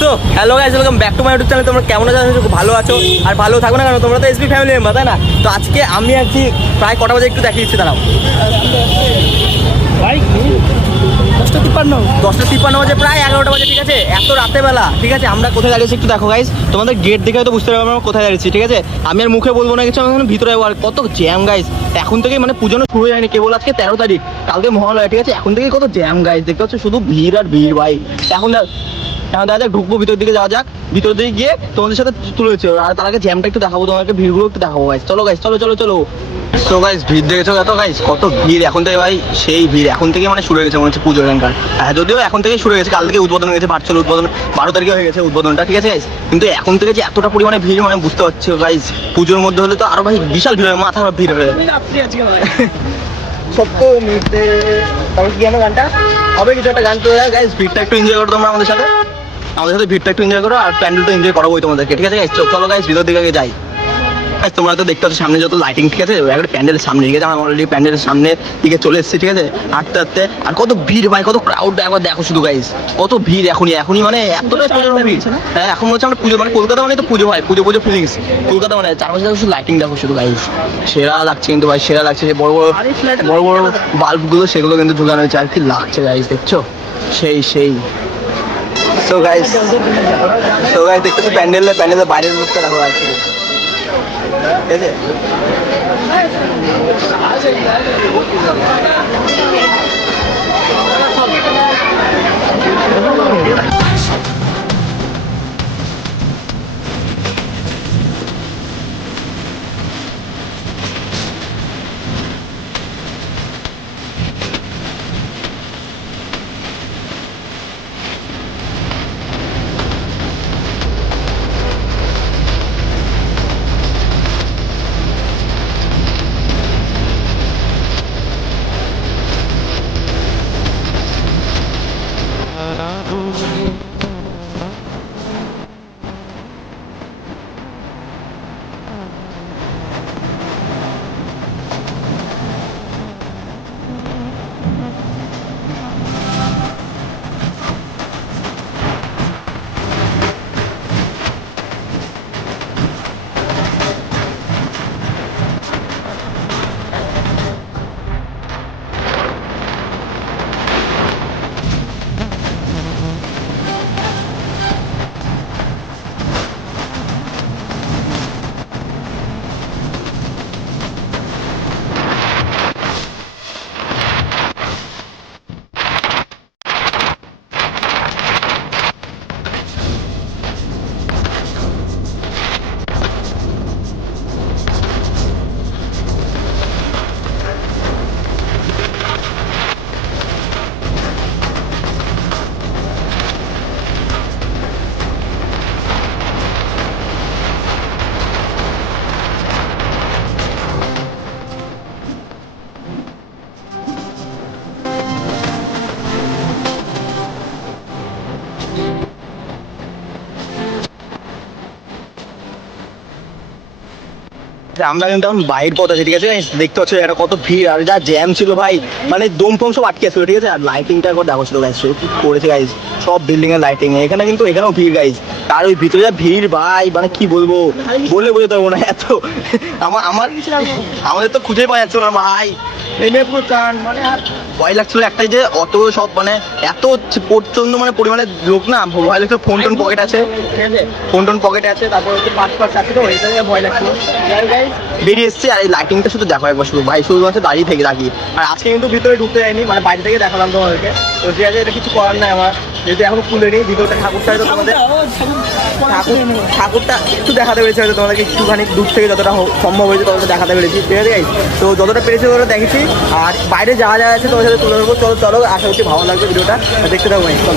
So hello guys welcome back to my YouTube channel তোমরা কেমন আছো? খুব ভালো আছো। আর ভালো থাকো না কেন? তোমরা তো এসবি ফ্যামিলি মেম্বার তাই না? তো আজকে আমি আছি প্রায় কটা বাজে একটু দেখিয়ে দিচ্ছি দাঁড়াও দশটা তিপ্পান্ন। দশটা তিপ্পান্ন বাজে প্রায় এগারোটা বাজে ঠিক আছে? এত রাতে বেলা ঠিক আছে? আমরা কোথায় দাঁড়িয়েছি একটু দেখো গাইজ তোমাদের গেট দেখে হয়তো বুঝতে পারবে আমরা কোথায় দাঁড়িয়েছি ঠিক আছে? আমি আর মুখে বলব না কিছু আমি ভিতরে যাব। আর কত জ্যাম গাইজ এখন থেকেই মানে পুজোনো শুরু হয়ে যায়নি কেবল আজকে তেরো তারিখ। কালকে মহালয়া ঠিক আছে? এখন থেকেই কত জ্যাম গাইজ দেখতে হচ্ছে শুধু ভিড় আর ভিড় ভাই। এখন এখন দেখা যাক ঢুকবো ভিতর দিকে যাওয়া যাক। ভিতর দিকে গিয়ে তোমাদের সাথে তুলেছে আর তার আগে জ্যামটা একটু দেখাবো তোমাদেরকে ভিড়গুলো একটু দেখাবো গাইজ চলো গাইস চলো চলো চলো। তো গাইজ ভিড় দেখেছ এত গাইজ কত ভিড়। এখন থেকে ভাই সেই ভিড়। এখন থেকে মানে শুরু হয়ে গেছে মনে হচ্ছে পুজো এখানকার। হ্যাঁ যদিও এখন থেকে শুরু হয়ে গেছে কাল থেকে উদ্বোধন হয়ে গেছে ভার্চুয়াল উদ্বোধন। বারো তারিখে হয়ে গেছে উদ্বোধনটা ঠিক আছে গাইজ কিন্তু এখন থেকে যে এতটা পরিমাণে ভিড় মানে বুঝতে পারছি গাইজ পুজোর মধ্যে হলে তো আরও ভাই বিশাল ভিড় হবে মাথা ভিড় হবে সত্য মিটে তারপর কি গানটা? হবে কিছু একটা গান তো গাইজ ভিড়টা একটু এনজয় করো তোমরা আমাদের সাথে। আমাদের সাথে ভিড়টা একটু এনজয় করো আর প্যান্ডেলটা এনজয় করাবোই তোমাদেরকে ঠিক আছে? চলো গাইস ভিতর দিকে যাই। তোমরা তো দেখতে পাচ্ছ সামনে যত লাইটিং ঠিক আছে? একটা প্যান্ডেলের সামনে ঠিক আছে আমরা অলরেডি প্যান্ডেলের সামনে দিকে চলে এসেছি ঠিক আছে? হাঁটতে হাঁটতে। আর কত ভিড় ভাই কত ক্রাউড একবার দেখো শুধু গাইস কত ভিড় এখনই এখনই মানে এতটা পুজোর ভিড়। হ্যাঁ এখন হচ্ছে আমরা পুজো মানে কলকাতা মানে তো পুজো হয় পুজো পুজো ফিলিংস কলকাতা মানে চারপাশে দেখো শুধু লাইটিং দেখো শুধু গাইজ সেরা লাগছে কিন্তু ভাই সেরা লাগছে। যে বড় বড় বড় বড় বাল্বগুলো সেগুলো কিন্তু ঝুলানো হয়েছে। আর কি লাগছে গাইস দেখছ? সেই সেই। সো গাইজ সো গাইজ দেখতেছি প্যান্ডেলে প্যান্ডেলের বাইরের লোকটা দেখো আছে ঠিক আছে আমরা কিন্তু এখন বাইর পথ আছে, ঠিক আছে? দেখতে পাচ্ছ এটা কত ভিড়, আর যা জ্যাম ছিল ভাই মানে দম ফম সব আটকে আসলো ঠিক আছে? আর লাইটিংটা একবার দেখো ছিল গাইজ করেছে গাইজ সব বিল্ডিং এর লাইটিং এখানে কিন্তু এখানেও ভিড় গাইজ তার ওই ভিতরে যা ভিড়, ভাই মানে কি বলব? বলে বোঝাতে পারব না, এত আমার আমার, আমাদের তো খুঁজে পাওয়া যাচ্ছে না, ভাই। এনে পুরো চান মানে ভয় লাগছিল একটাই যে অত সব মানে এত প্রচণ্ড মানে পরিমাণে লোক না, ভয় লাগছিল ফোন টোন পকেট আছে। ঠিক আছে? ফোন টোন পকেট আছে, তারপর হচ্ছে পাঁচ পাঁচ আছে তো ওই ভয় লাগছিল। বেরিয়ে এসছে, আর এই লাইটিংটা শুধু দেখো একবার শুধু। ভাই, শুধু শুধুমাত্র দাঁড়িয়ে থেকে থাকি আর আজকে কিন্তু ভিতরে ঢুকতে যায়নি মানে বাইরে থেকে দেখালাম তোমাদেরকে। তো ঠিক আছে, এটা কিছু করার নাই আমার। যেহেতু এখনও নেই ভিতরটা ঠাকুরটা হয়তো তোমাদের ঠাকুর ঠাকুরটা একটু দেখাতে পেরেছি হয়তো তোমাদেরকে একটুখানি দূর থেকে যতটা সম্ভব হয়েছে ততটা দেখাতে পেরেছি ঠিক আছে তো যতটা পেরেছি ততটা দেখেছি আর বাইরে যাওয়া যা আছে তোমার সাথে তুলে ধরবো। চলো চলো আশা করছি ভালো লাগবে ভিডিওটা। দেখতে থাকো guys, চলো।